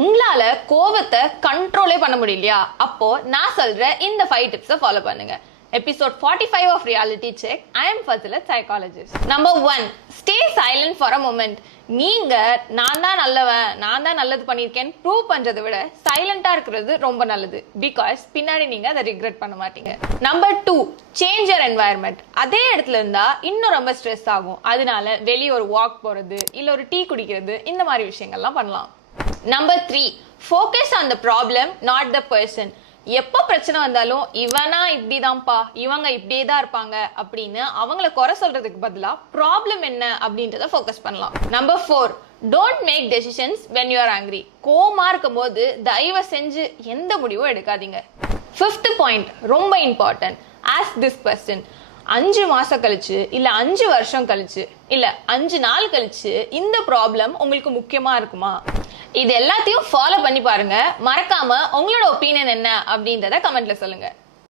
உங்களால கோவத்தை கண்ட்ரோலே பண்ண முடியலையா? அப்போ நான் சொல்ற இந்த 5 டிப்ஸை ஃபாலோ பண்ணுங்க. Episode 45 of Reality Check. I am Fazila, psychologist. Number 1, stay silent for a moment. நீங்க நான் தான் நல்லவன், நான் தான் நல்லது பண்ணியிருக்கேன் ப்ரூவ் பண்றதை விட சைலண்டா இருக்கிறது ரொம்ப நல்லது. பிகாஸ் பின்னாடி நீங்க அதை ரிக்ரெட் பண்ண மாட்டீங்க. Number 2, change your environment. அதே இடத்துல இருந்தா இன்னும் ரொம்ப ஸ்ட்ரெஸ் ஆகும். அதனால வெளியே ஒரு வாக் போறது, இல்ல ஒரு டீ குடிக்கிறது, இந்த மாதிரி விஷயங்கள்லாம் பண்ணலாம். Number 3, focus on the problem, not the person. எப்போ பிரச்சனை வந்தாலும் இவனா இப்படிதான்ப்பா, இவங்க இப்படியே தான் இருப்பாங்க அப்படின்னு அவங்கள குறை சொல்றதுக்கு பதிலா ப்ராப்ளம் என்ன அப்படின்றத ஃபோக்கஸ் பண்ணலாம். Number 4, don't make decisions when you are angry. கோவமா இருக்கும் போது தயவு செஞ்சு எந்த முடிவும் எடுக்காதீங்க. 5th பாயிண்ட் ரொம்ப இம்பார்ட்டன்ட். ஆஸ்க் திஸ் பர்சன், 5 மாசம் கழிச்சு, இல்ல 5 வருஷம் கழிச்சு, இல்ல 5 நாள் கழிச்சு இந்த ப்ராப்ளம் உங்களுக்கு முக்கியமா இருக்குமா? இது எல்லாத்தையும் ஃபாலோ பண்ணி பாருங்க. மறக்காம உங்களோட ஒப்பீனியன் என்ன அப்படின்றத கமெண்ட்ல சொல்லுங்க.